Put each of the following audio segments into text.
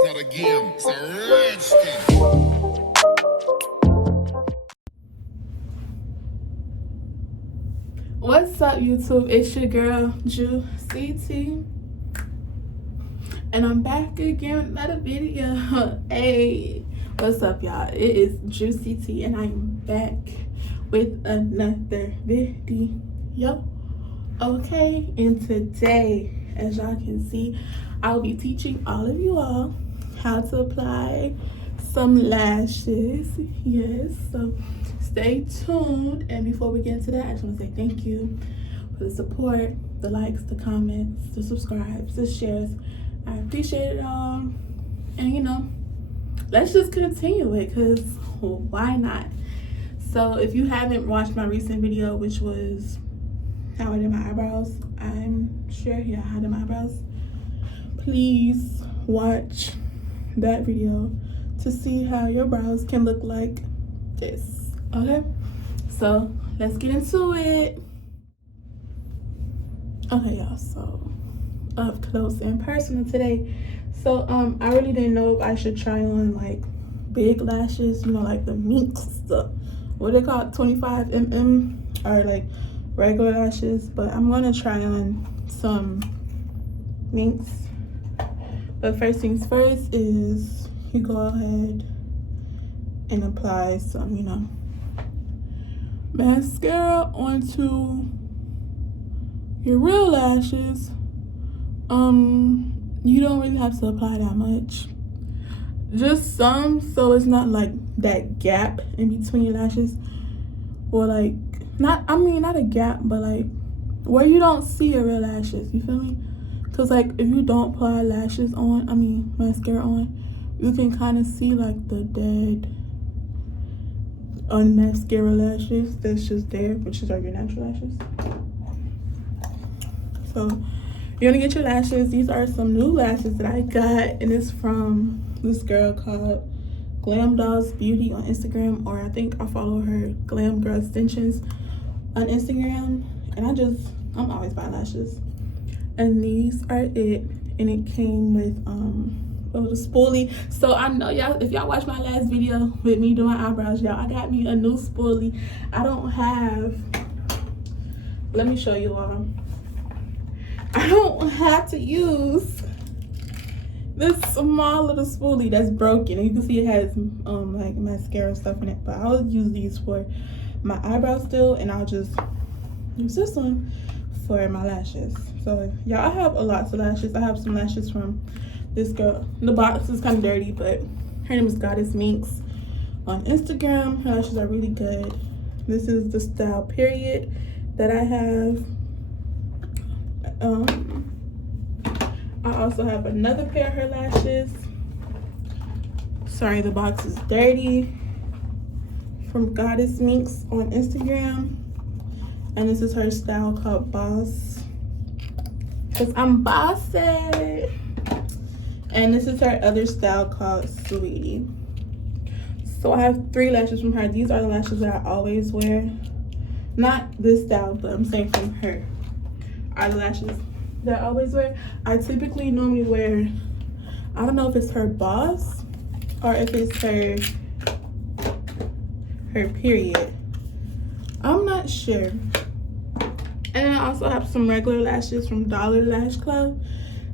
It's not a game, it's a rich thing. What's up, YouTube? It's your girl Juicy, and I'm back again with another video. Hey, what's up, y'all? It is Juicy T, and I'm back with another video. Okay, and today, as y'all can see, I'll be teaching all of you all how to apply some lashes. Yes, so stay tuned. And before we get into that, I just want to say thank you for the support, the likes, the comments, the subscribes, the shares. I appreciate it all. And you know, let's just continue it, because why not? So if you haven't watched my recent video, which was how I did my eyebrows, I'm sure how I did my eyebrows, please watch that video to see how your brows can look like this. Okay, so let's get into it. Okay, y'all, so up close and personal today. So I really didn't know if I should try on like big lashes, you know, like the minks, the what they call it, 25mm, or like regular lashes, but I'm gonna try on some minks. But first things first is you go ahead and apply some, you know, mascara onto your real lashes. You don't really have to apply that much, just some, so it's not like that gap in between your lashes, or like not a gap, but like where you don't see your real lashes, you feel me? Because like if you don't apply lashes on, mascara on, you can kind of see like the dead unmascara lashes that's just there, which is like your natural lashes. So you're gonna get your lashes. These are some new lashes that I got, and it's from this girl called Glam Beauty on Instagram, or I think I follow her, Glam Girl Extensions, on Instagram. And I'm always buying lashes, and these are it. And it came with the spoolie. So I know y'all, if y'all watched my last video with me doing eyebrows, y'all, I got me a new spoolie. I don't have, let me show you all. I don't have to use this small little spoolie that's broken, and you can see it has like mascara stuff in it, but I'll use these for my eyebrows still, and I'll just use this one for my lashes. So y'all, I have a lot of lashes. I have some lashes from this girl. The box is kind of dirty, but her name is Goddess Minx on Instagram. Her lashes are really good. This is the style period that I have. I also have another pair of her lashes. Sorry, the box is dirty. From Goddess Minx on Instagram. And this is her style called Boss, because I'm bossy. And this is her other style called Sweetie. So I have 3 lashes from her. These are the lashes that I always wear. Not this style, but I'm saying from her are the lashes that I always wear. I typically normally wear, I don't know if it's her Boss or if it's her period. I'm not sure. And I also have some regular lashes from Dollar Lash Club.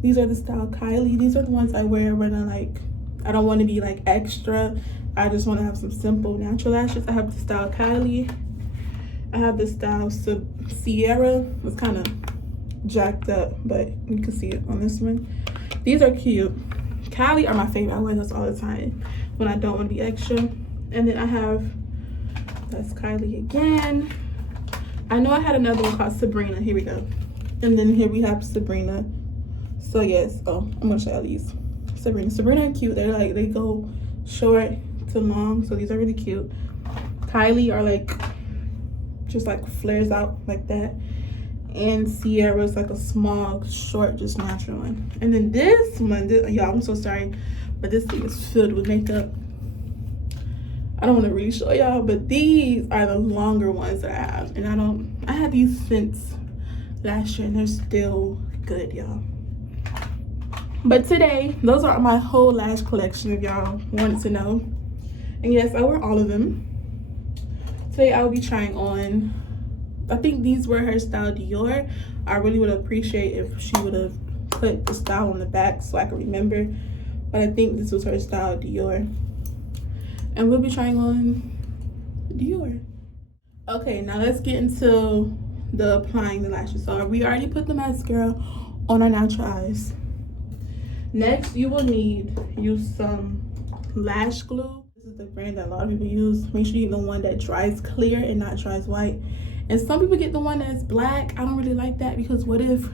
These are the style Kylie. These are the ones I wear when I don't want to be like extra. I just want to have some simple natural lashes. I have the style Kylie. I have the style Sierra. It's kind of jacked up, but you can see it on this one. These are cute. Kylie are my favorite. I wear those all the time when I don't want to be extra. And then I have, that's Kylie again. I know I had another one called Sabrina. Here we go. And then here we have Sabrina. So yes, I'm gonna show y'all these. Sabrina are cute. They're like, they go short to long, so these are really cute. Kylie are like just like flares out like that, and Sierra is like a small short just natural one. And then this one, y'all, I'm so sorry, but this thing is filled with makeup. I don't want to really show y'all, but these are the longer ones that I have, and I had these since last year, and they're still good, y'all. But today, those are my whole lash collection if y'all wanted to know. And yes, I wear all of them. Today I will be trying on, I think these were her style Dior. I really would appreciate if she would have put the style on the back so I can remember. But I think this was her style Dior. And we'll be trying on Dior. Okay, now let's get into the applying the lashes. So we already put the mascara on our natural eyes. Next, you will use some lash glue. This is the brand that a lot of people use. Make sure you get the one that dries clear and not dries white. And some people get the one that's black. I don't really like that because what if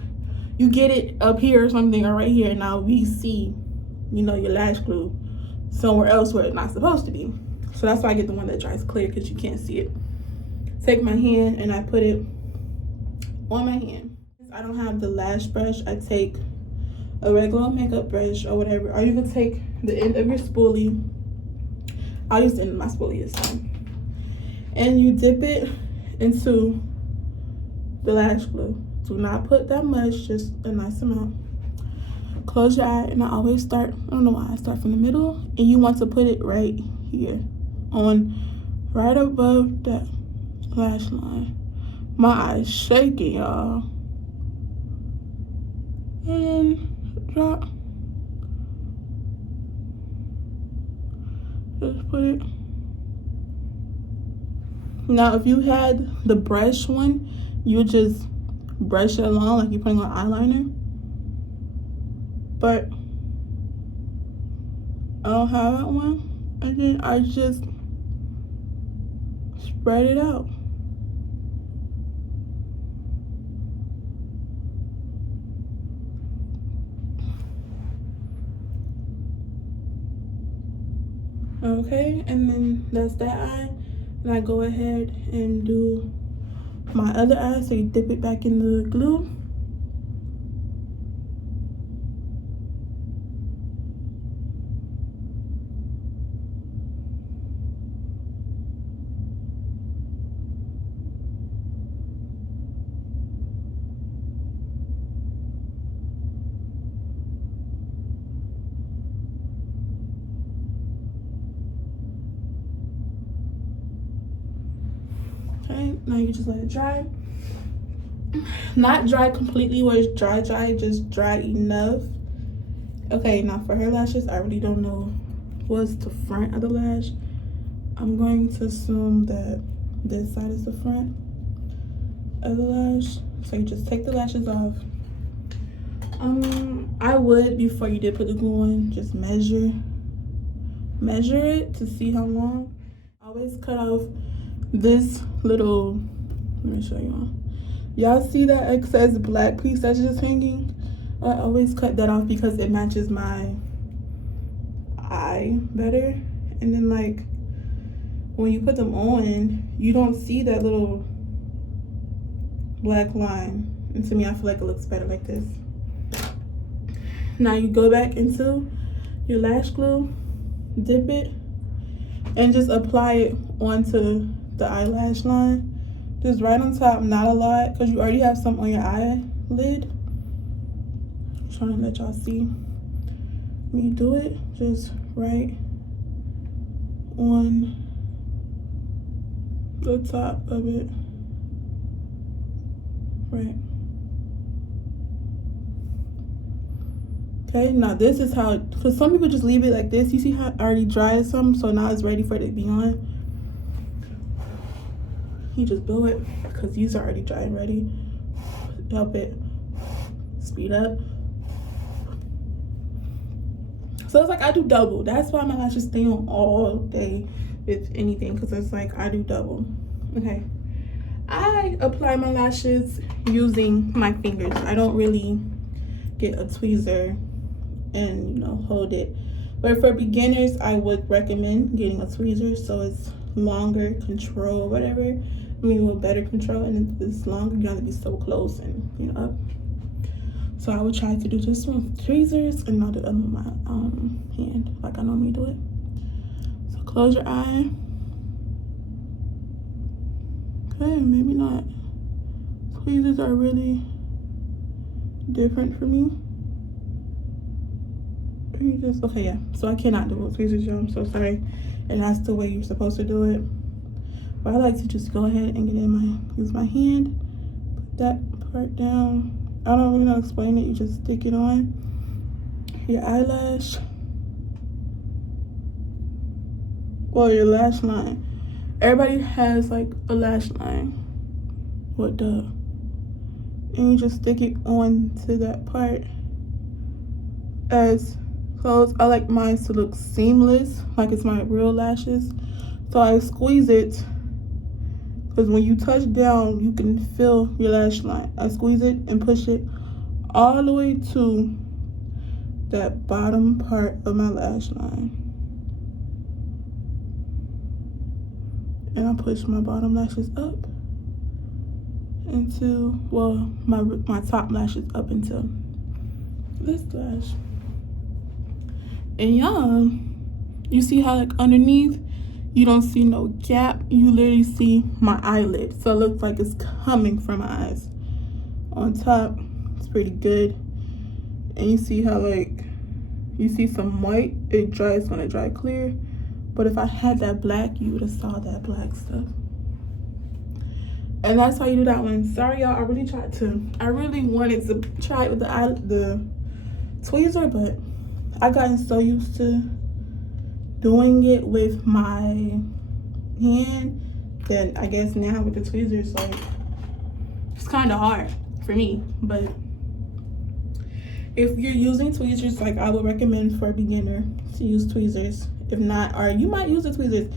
you get it up here or something or right here and now we see, you know, your lash glue somewhere else where it's not supposed to be. So that's why I get the one that dries clear because you can't see it. Take my hand and I put it on my hand. If I don't have the lash brush, I take a regular makeup brush or whatever, or you can take the end of your spoolie. I'll use the end of my spoolie this time. And you dip it into the lash glue. Do not put that much, just a nice amount. Close your eye, and I always start, I don't know why, I start from the middle, and you want to put it right here, right above that lash line. My eye's shaking, y'all. And drop. Just put it. Now, if you had the brush one, you would just brush it along like you're putting on eyeliner. But I don't have that one. And then I just spread it out. Okay, and then that's that eye. And I go ahead and do my other eye. So you dip it back in the glue. Okay, now you just let it dry. Not dry completely where it's dry, just dry enough. Okay, now for her lashes, I really don't know what's the front of the lash. I'm going to assume that this side is the front of the lash. So you just take the lashes off. I would, before you did put the glue on, just measure it to see how long. I always cut off this little, let me show you all. Y'all see that excess black piece that's just hanging? I always cut that off because it matches my eye better. And then like when you put them on, you don't see that little black line. And to me, I feel like it looks better like this. Now you go back into your lash glue, dip it, and just apply it onto the eyelash line. Just right on top, not a lot, because you already have some on your eyelid. I'm trying to let y'all see me do it. Just right on the top of it. Right. Okay, now this is how, because some people just leave it like this. You see how it already dried some, so now it's ready for it to be on. You just blow it because these are already dry and ready. Help it speed up. So it's like I do double. That's why my lashes stay on all day with anything, because it's like I do double. Okay, I apply my lashes using my fingers. I don't really get a tweezer and, you know, hold it. But for beginners, I would recommend getting a tweezer so it's longer control, whatever. I mean, with better control, and it's longer. You don't have to be so close and, you know, up. So I would try to do this one with tweezers and not the other with my hand, like I normally do it. So close your eye. Okay, maybe not. Tweezers are really different for me. You just, okay, yeah. So I cannot do it with tweezers, y'all. I'm so sorry. And that's the way you're supposed to do it. But I like to just go ahead and use my hand, put that part down. I don't really know how to explain it. You just stick it on your eyelash. Well, your lash line. Everybody has like a lash line. What the? And you just stick it on to that part as close. I like mine to look seamless, like it's my real lashes. So I squeeze it, because when you touch down, you can feel your lash line. I squeeze it and push it all the way to that bottom part of my lash line. And I push my bottom lashes up into, well, my top lashes up into this lash. And y'all, you see how like underneath you don't see no gap, you literally see my eyelid, so it looks like it's coming from my eyes. On top, it's pretty good. And you see how like you see some white, it dries when it dry clear. But if I had that black, you would have saw that black stuff. And that's how you do that one. Sorry y'all, I really wanted to try it with the tweezer, but I gotten so used to doing it with my hand that I guess now with the tweezers, like, it's kind of hard for me. But if you're using tweezers, like, I would recommend for a beginner to use tweezers. If not, or you might use the tweezers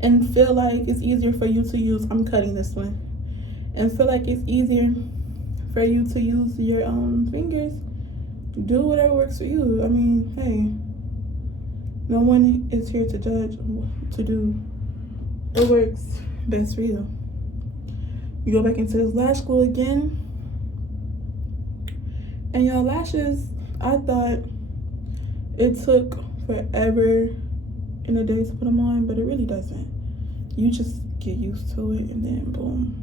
and feel like it's easier for you to use, I'm cutting this one, and feel like it's easier for you to use your fingers, do whatever works for you. I mean, hey, no one is here to judge what to do. It works best for you. You go back into this lash glue again. And your lashes, I thought it took forever in a day to put them on, but it really doesn't. You just get used to it and then boom.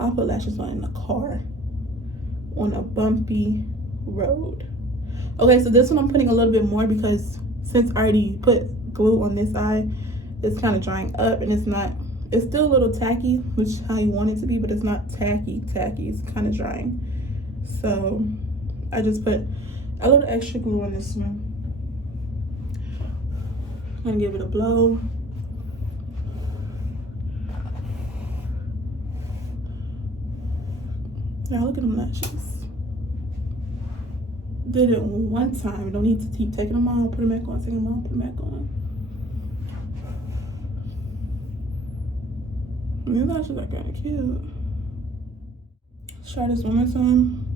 I'll put lashes on in the car on a bumpy road. Okay, so this one I'm putting a little bit more because since I already put glue on this eye, it's kind of drying up, and it's still a little tacky, which is how you want it to be, but it's not tacky, it's kind of drying. So I just put a little extra glue on this one. I'm gonna give it a blow. Now look at them lashes. Did it one time. You don't need to keep taking them off, put them back on, taking them off, put them back on. These lashes are kind of cute. Let's try this one more time.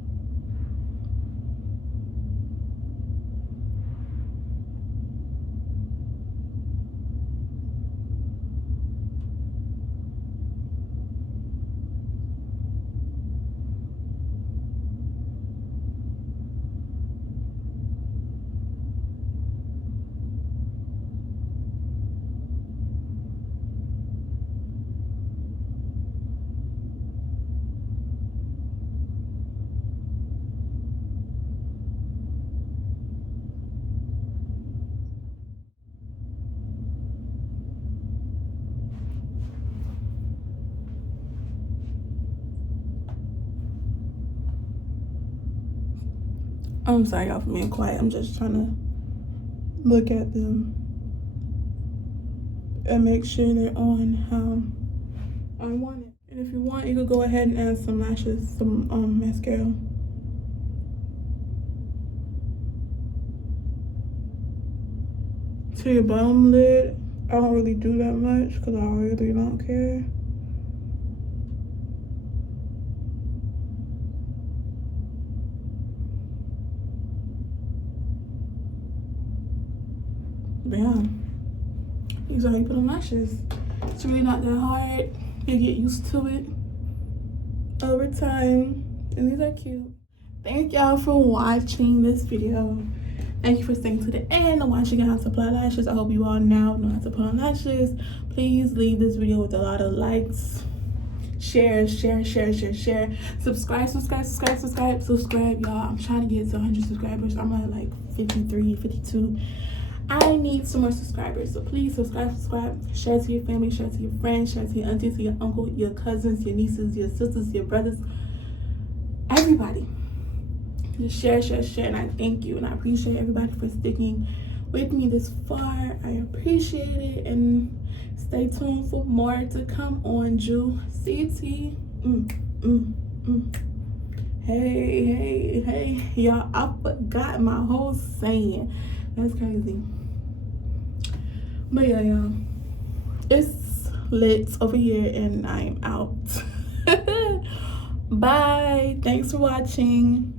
I'm sorry y'all for being quiet. I'm just trying to look at them and make sure they're on how I want it. And if you want, you could go ahead and add some lashes, some mascara. To your bottom lid, I don't really do that much because I really don't care. But yeah, these are how you put on lashes. It's really not that hard. You get used to it over time, and these are cute. Thank y'all for watching this video. Thank you for staying to the end and watching how to apply lashes. I hope you all now know how to put on lashes. Please leave this video with a lot of likes, share. Subscribe, y'all. I'm trying to get to 100 subscribers. I'm at like 53, 52. I need some more subscribers, so please subscribe. Share to your family, share to your friends, share to your aunties, to your uncle, your cousins, your nieces, your sisters, your brothers, everybody. Just share, and I thank you, and I appreciate everybody for sticking with me this far. I appreciate it, and stay tuned for more to come on Ju CT. Hey, y'all, I forgot my whole saying. That's crazy. But yeah, y'all, it's lit over here, and I am out. Bye. Thanks for watching.